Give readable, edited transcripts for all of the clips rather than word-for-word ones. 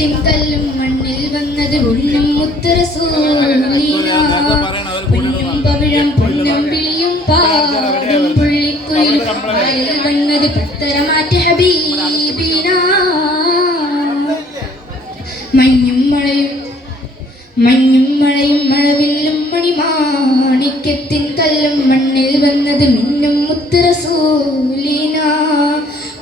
മാണിക്യത്തിൻ കല്ലും മണ്ണിൽ വന്നത് ഉണ്ണും മുത്തറസൂലീന പൊന്നും പവിഴം പൊന്നമ്പിളിയും പാടും പുള്ളിക്കുയിലും വായിൽ വന്നത് പത്തരമാറ്റ ഹബീബീന മഞ്ഞും മഴയും മഴവില്ലും മണിമാണിക്യത്തിൻ കല്ലും മണ്ണിൽ വന്നത് മിന്നും മുത്തറസൂലീന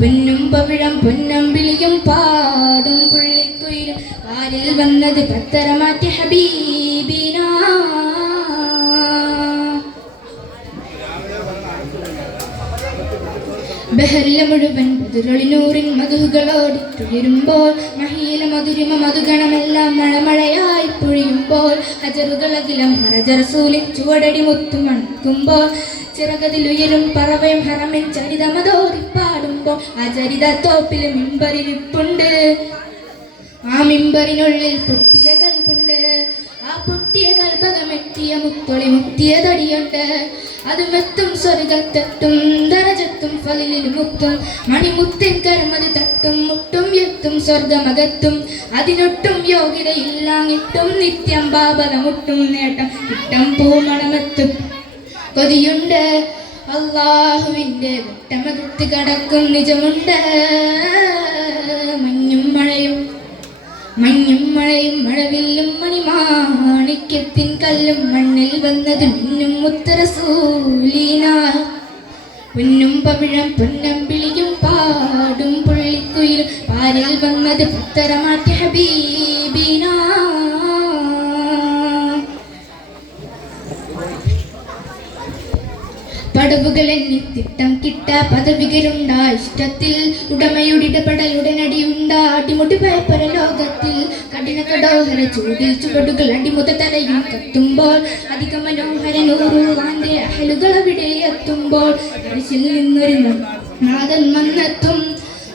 പൊന്നും പവിഴം പൊന്നമ്പിളിയും പാടും പുള്ളിക്കുയിലും വാലിൽ വന്നത് പത്തരമാറ്റ ഹബീബീന ബഹറിലെ മുഴുവൻ മധുരൊളിനൂറിൻ മധുകളോടി തുയരുമ്പോൾ മഹീല മധുരിമ മധുഗണമെല്ലാം മഴമഴയായി പൊഴിയുമ്പോൾ ഹജറുകളകിലം ഹരജറസൂലിൻ ചുവടടി മുത്തു മണക്കുമ്പോൾ ചിറകതിലുയരും പറവയും ഹറമിൻ ചരിതമതോടി പാടുമ്പോൾ ആ ചരിതത്തോപ്പിൽ മിമ്പറിരിപ്പുണ്ട് ആ മിമ്പറിനുള്ളിൽ പൊട്ടിയ കൽബുണ്ട് ആ പൊട്ടിയ കൽബകമെത്തിയ മുത്തൊളി മുത്തിയ തടിയുണ്ട് അത് മെത്തും സ്വർഗത്തെത്തും ദറജത്തും ഫലിലും മുത്തും മണിമുത്തിൻ കരമത് തട്ടും മുട്ടും എത്തും സ്വർഗമകത്തും അതിനൊട്ടും യോഗ്യതയില്ലാങ്ങിട്ടും നിത്യം ബാബലമുട്ടും നേട്ടം കിട്ടം പൂമണമെത്തും കൊതിയുണ്ട് അല്ലാഹുവിൻ്റെ വെട്ടമകത്ത് കടക്കും നിജമുണ്ട് മഞ്ഞും മഴയും മഴവില്ലും മണിമാണിക്യത്തിൻ കല്ലും മണ്ണിൽ വന്നത് മിന്നും മുത്തറസൂലീന പൊന്നും പവിഴം പൊന്നമ്പിളിയും പാടും പുള്ളിക്കുയിലും പാരിൽ വന്നത് പത്തരമാറ്റ ഹബീബീന പടവുകൾ എണ്ണിത്തിട്ടം കിട്ട പദവികളുണ്ട ഇഷ്ടത്തിൽ ഉടമയുടിടപെടലുടനടിയുണ്ട അടിമുടി പേപ്പര ലോകത്തിൽ കഠിന കടോഹര ചൂടിൽ ചുവടുകൾ അടിമുത തലയും കത്തുമ്പോൾ അധിക മനോഹര നൂറുവാന്റെ അഹലുകൾ അവിടെ എത്തുമ്പോൾ അരിശിൽ നിന്നൊരു നാദൻ വന്നെത്തും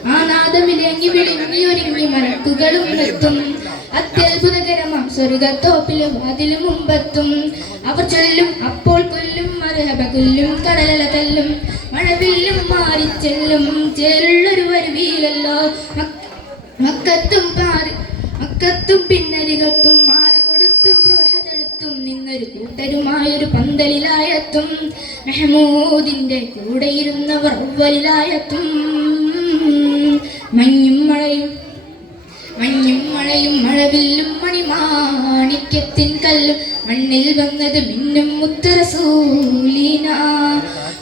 ആ നാദമിലങ്ങി വിളിഞ്ഞൊരുങ്ങി മലക്കുകളും എത്തും അത്യത്ഭുതകരമാം സ്വർഗത്തോപ്പില് വാതില് മുമ്പത്തും അവർ ചൊല്ലും അപ്പോൾ കൊല്ലും മരഹബകൊല്ലും കടലല തല്ലും മഴവില്ലും മാറിച്ചെല്ലും ചേരുള്ളൊരു വരുവിയിലല്ലോ മക്കത്തും പിന്നരികത്തും മാല കൊടുത്തും റുഹതെടുത്തും നിന്നൊരു കൂട്ടരുമായൊരു പന്തലിലായെത്തും മെഹമൂദിന്റെ കൂടെ ഇരുന്നവർ അവലിലായെത്തും മഞ്ഞും മഴയും മഴവില്ലും മണിമാണിക്യത്തിൻ കല്ലും മണ്ണിൽ വന്നത് മിന്നും മുത്തറസൂലീന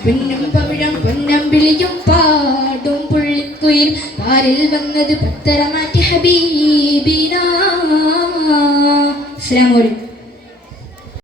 പൊന്നും പവിഴം പൊന്നമ്പിളിയും പാടും പുള്ളിക്കുയിൽ പാരിൽ വന്നത് പത്തരമാറ്റ ഹബീബീന. അസ്സലാമു അലൈക്കും.